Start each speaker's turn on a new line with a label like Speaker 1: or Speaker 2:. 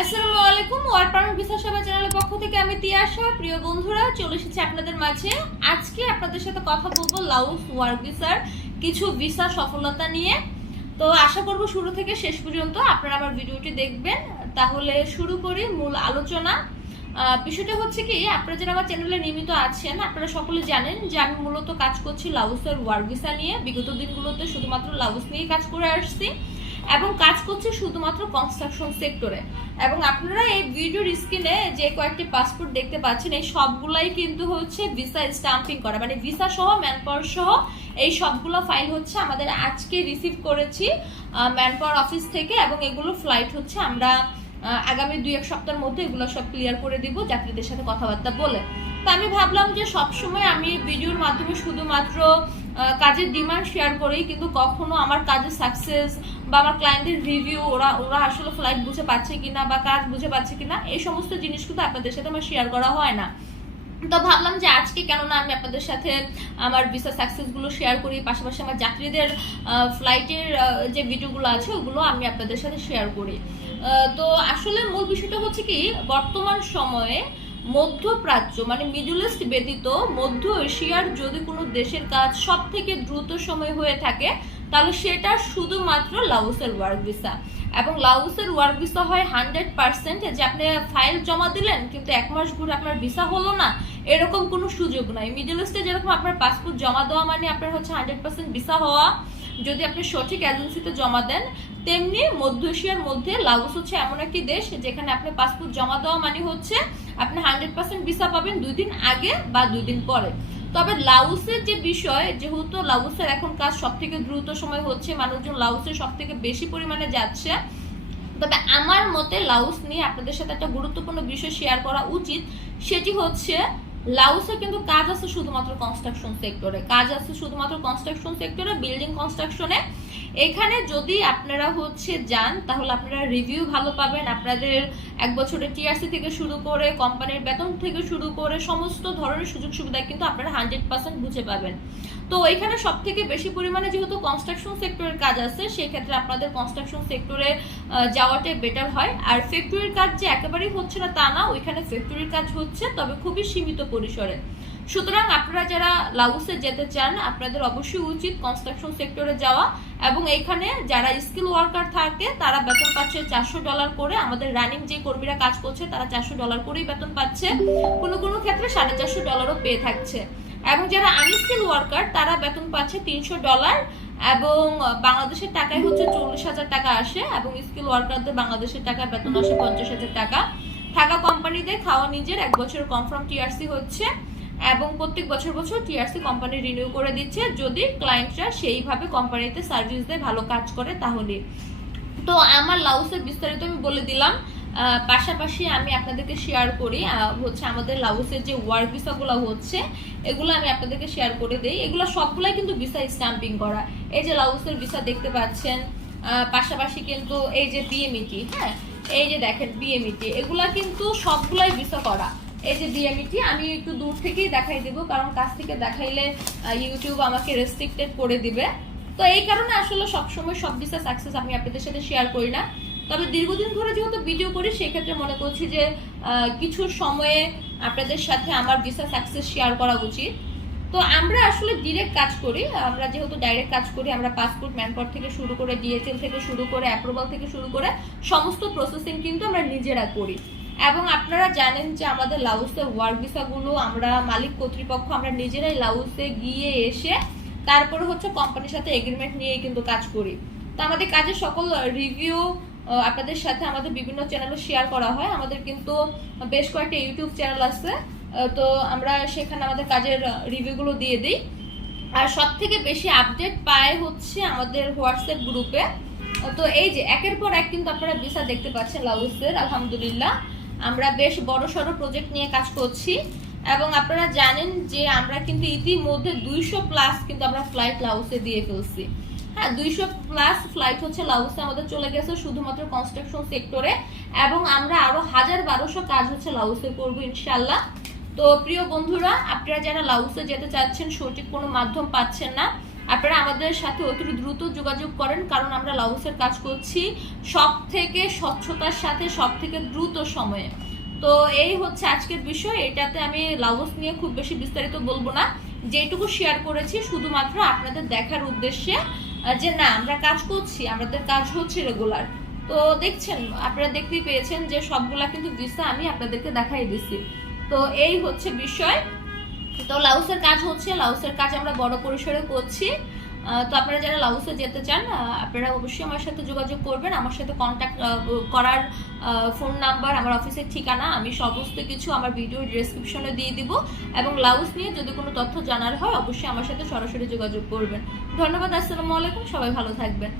Speaker 1: আসসালামু আলাইকুম ওয়ারপারন ভিসা সেবা চ্যানেলের পক্ষ থেকে আমি তিয়াশা প্রিয় বন্ধুরা, চলে এসেছি আপনাদের মাঝে। আজকে আপনাদের সাথে কথা বলব লাউস ওয়ার্ক ভিসার কিছু ভিসা সফলতা নিয়ে। তো আশা করব শুরু থেকে শেষ পর্যন্ত আপনারা আমার ভিডিওটি দেখবেন। তাহলে শুরু করি মূল আলোচনা। বিষয়টা হচ্ছে কি, আপনারা যারা আমার চ্যানেলে নিয়মিত আছেন, আপনারা সকলে জানেন যে আমি মূলত কাজ করছি লাউসের ওয়ার্ক ভিসা নিয়ে। বিগত দিনগুলোতে শুধুমাত্র লাউস নিয়ে কাজ করে আসছি। এবং কাজ করছে শুধুমাত্র কনস্ট্রাকশন সেক্টরে এবং আপনারা এই ভিডিওর স্ক্রিনে যে কয়েকটি পাসপোর্ট দেখতে পাচ্ছেন, এই সবগুলাই কিন্তু হচ্ছে ভিসা স্টাম্পিং করা। মানে ভিসা সহ ম্যানপাওয়ার সহ এই সবগুলো ফাইল হচ্ছে আমাদের আজকে রিসিভ করেছি ম্যানপাওয়ার অফিস থেকে এবং এগুলো ফ্লাইট হচ্ছে আমরা আগামী দুই এক সপ্তাহের মধ্যে এগুলো সব ক্লিয়ার করে দিব, যাত্রীদের সাথে কথাবার্তা বলে। তো আমি ভাবলাম যে সবসময় আমি ভিডিওর মাধ্যমে শুধুমাত্র কাজের ডিমান্ড শেয়ার করেই, কিন্তু কখনো আমার কাজের সাকসেস বা আমার ক্লায়েন্টের রিভিউ ওরা ওরা আসলে ফ্লাইট বুঝে পাচ্ছে কিনা বা কাজ বুঝে পাচ্ছে কিনা, এই সমস্ত জিনিস কিন্তু আপনাদের সাথে আমার শেয়ার করা হয় না। তো ভাবলাম যে আজকে কেননা আমি আপনাদের সাথে আমার ভিসা সাকসেসগুলো শেয়ার করি, পাশাপাশি আমার যাত্রীদের ফ্লাইটের যে ভিডিওগুলো আছে, ওগুলো আমি আপনাদের সাথে শেয়ার করি। তো আসলে মূল বিষয়টা হচ্ছে কি, বর্তমান সময়ে মধ্যপ্রাচ্য মানে মিডল ইস্ট ব্যতীত মধ্য এশিয়ার যদি কোনো দেশের কাজ সব থেকে দ্রুত সময় হয়ে থাকে, তাহলে সেটা শুধুমাত্র লাউসের ওয়ার্ক ভিসা এবং লাউসের ওয়ার্ক ভিসা হয় হান্ড্রেড পার্সেন্ট যে আপনি ফাইল জমা দিলেন, কিন্তু এক মাস ঘুরে আপনার ভিসা হলো না, এরকম কোনো সুযোগ নাই। মিডল ইস্টে যেরকম আপনার পাসপোর্ট জমা দেওয়া মানে আপনার হচ্ছে হান্ড্রেড পার্সেন্ট ভিসা হওয়া যদি আপনি সঠিক এজেন্সিতে জমা দেন, তেমনি মধ্য এশিয়ার মধ্যে লাউস হচ্ছে এমন একটি দেশ যেখানে আপনি পাসপোর্ট জমা দেওয়া মানে হচ্ছে আপনি হান্ড্রেড পার্সেন্ট ভিসা পাবেন দুই দিন আগে বা দুই দিন পরে। তবে লাউসের যে বিষয়, যেহেতু লাউসের এখন কাজ সব থেকে দ্রুত সময় হচ্ছে, মানুষজন লাউসে সব থেকে বেশি পরিমাণে যাচ্ছে, তবে আমার মতে লাউস নিয়ে আপনাদের সাথে একটা গুরুত্বপূর্ণ বিষয় শেয়ার করা উচিত, সেটি হচ্ছে লাউসে কিন্তু কাজ আছে শুধুমাত্র কনস্ট্রাকশন সেক্টরে কাজ আছে শুধুমাত্র কনস্ট্রাকশন সেক্টরে বিল্ডিং কনস্ট্রাকশনে এখানে যদি আপনারা হচ্ছে যান, তাহলে আপনারা রিভিউ ভালো পাবেন। আপনাদের এক বছরের টিআরসি থেকে শুরু করে কোম্পানির বেতন থেকে শুরু করে সমস্ত ধরনের সুযোগ সুবিধা কিন্তু আপনারা হান্ড্রেড পার্সেন্ট বুঝে পাবেন। তো এখানে সব থেকে বেশি পরিমাণে যেহেতু কনস্ট্রাকশন সেক্টরের কাজ আছে সেই ক্ষেত্রে আপনাদের কনস্ট্রাকশন সেক্টরে যাওয়াটাই বেটার হয়। আর ফ্যাক্টরির কাজ যে একেবারেই হচ্ছে না তা না, ওইখানে ফ্যাক্টরির কাজ হচ্ছে, তবে খুবই সীমিত পরিসরে। সুতরাং আপনারা যারা লাউসে যেতে চান, আপনাদের অবশ্যই উচিত কনস্ট্রাকশন সেক্টরে যাওয়া এবং এখানে যারা স্কিল ওয়ার্কার থাকে, তারা বেতন পাচ্ছে চারশো ডলার করে। আমাদের রানিং যে কর্মীরা কাজ করছে, তারা চারশো ডলার করেই বেতন পাচ্ছে। কোনো কোনো ক্ষেত্রে সাড়ে চারশো ডলারও পেয়ে থাকছে। এবং যারা আনস্কিল ওয়ার্কার তারা বেতন পাচ্ছে তিনশো ডলার এবং বাংলাদেশের টাকায় হচ্ছে চল্লিশ হাজার টাকা আসে এবং স্কিল ওয়ার্কারদের বাংলাদেশের টাকায় বেতন আসে পঞ্চাশ হাজার টাকা। থাকা কোম্পানিতে খাওয়া নিজের, এক বছর কনফার্ম টিআরসি হচ্ছে। এবং প্রত্যেক বছর বছর টিআরসি কোম্পানি রিনিউ করে দিচ্ছে। যদি ক্লায়েন্টরা সেইভাবে কোম্পানিতে সার্ভিস দেয়, ভালো কাজ করে, তাহলে। তো আমার লাউসের বিস্তারিত আমি বলে দিলাম। পাশাপাশি আমি আপনাদেরকে শেয়ার করি। হচ্ছে আমাদের লাউসের যে ওয়ার্ক ভিসাগুলো হচ্ছে, এগুলো আমি আপনাদেরকে শেয়ার করে দেই। এগুলো সবগুলাই কিন্তু ভিসা স্ট্যাম্পিং করা। এই যে লাউসের ভিসা দেখতে পাচ্ছেন পাশাপাশি কিন্তু এই যে বিএমইটি হ্যাঁ? এই যে দেখেন বিএমইটি এগুলা কিন্তু সবগুলাই ভিসা করা। এই যে বিএমইটি আমি একটু দূর থেকেই দেখাই দেব, কারণ কাছ থেকে দেখাইলে ইউটিউব আমাকে রেস্ট্রিক্টেড করে দিবে। তো এই কারণে আসলে সবসময় সব ভিসা সাকসেস আমি আপনাদের সাথে শেয়ার করি না। তবে দীর্ঘদিন ধরে যেহেতু ভিডিও করি, সেক্ষেত্রে মনে করছি যে কিছু সময়ে আপনাদের সাথে আমার ভিসা সাকসেস শেয়ার করা উচিত। তো আমরা আসলে ডিরেক্ট কাজ করি, আমরা যেহেতু ডাইরেক্ট কাজ করি, আমরা পাসপোর্ট ম্যানপোর্ট থেকে শুরু করে ডিএচএল থেকে শুরু করে অ্যাপ্রুভাল থেকে শুরু করে সমস্ত প্রসেসিং কিন্তু আমরা নিজেরা করি। এবং আপনারা জানেন যে আমাদের লাউসে ওয়ার্ক ভিসাগুলো আমরা মালিক কর্তৃপক্ষ, আমরা নিজেরাই লাউসে গিয়ে এসে তারপরে হচ্ছে কোম্পানির সাথে এগ্রিমেন্ট নিয়ে কিন্তু কাজ করি। তো আমাদের কাজের সকল রিভিউ আপনাদের সাথে আমাদের বিভিন্ন চ্যানেলে শেয়ার করা হয়। আমাদের কিন্তু বেশ কয়েকটা ইউটিউব চ্যানেল আছে। তো আমরা সেখানে আমাদের কাজের রিভিউগুলো দিয়ে দিই। আর সব থেকে বেশি আপডেট পায় হচ্ছে আমাদের হোয়াটসঅ্যাপ গ্রুপে তো এই যে, একের পর এক কিন্তু আপনারা ভিসা দেখতে পাচ্ছেন লাউসের, আলহামদুলিল্লাহ। আমরা বেশ বড় সড়ো প্রজেক্ট নিয়ে কাজ করছি এবং আপনারা জানেন যে আমরা কিন্তু ইতিমধ্যে দুইশো প্লাস কিন্তু আমরা ফ্লাইট লাউসে দিয়ে ফেলছি। হ্যাঁ দুইশো প্লাস ফ্লাইট হচ্ছে লাউসে আমাদের চলে গেছে শুধুমাত্র কনস্ট্রাকশন সেক্টরে এবং আমরা আরও হাজার বারোশো কাজ হচ্ছে লাউসে করব ইনশাল্লাহ তো প্রিয় বন্ধুরা, আপনারা যারা লাউসে যেতে চাচ্ছেন, সঠিক কোনো মাধ্যম পাচ্ছেন না আপনারা আমাদের সাথে অতি দ্রুত যোগাযোগ করেন, কারণ আমরা লাউসের কাজ করছি সব থেকে স্বচ্ছতার সাথে সব থেকে দ্রুত সময়ে। তো এই হচ্ছে আজকের বিষয়। এটাতে আমি লাউস নিয়ে খুব বেশি বিস্তারিত বলব না। যেটুকু শেয়ার করেছি, শুধুমাত্র আপনাদের দেখার উদ্দেশ্যে যে না, আমরা কাজ করছি, আমাদের কাজ হচ্ছে রেগুলার তো দেখছেন, আপনারা দেখতেই পেয়েছেন যে সবগুলা কিন্তু ভিসা আমি আপনাদেরকে দেখাই দিছি। তো এই হচ্ছে বিষয়। তো লাউসের কাজ হচ্ছে, লাউসের কাজ আমরা বড় পরিসরে করছি। তো আপনারা যারা লাউসে যেতে চান আপনারা অবশ্যই আমার সাথে যোগাযোগ করবেন। আমার সাথে কন্ট্যাক্ট করার ফোন নাম্বার আমার অফিসের ঠিকানা, আমি সমস্ত কিছু আমার ভিডিও ডিসক্রিপশনে দিয়ে দিব। এবং লাউস নিয়ে যদি কোনো তথ্য জানার হয়, অবশ্যই আমার সাথে সরাসরি যোগাযোগ করবেন। ধন্যবাদ, আসসালামু আলাইকুম, সবাই ভালো থাকবেন।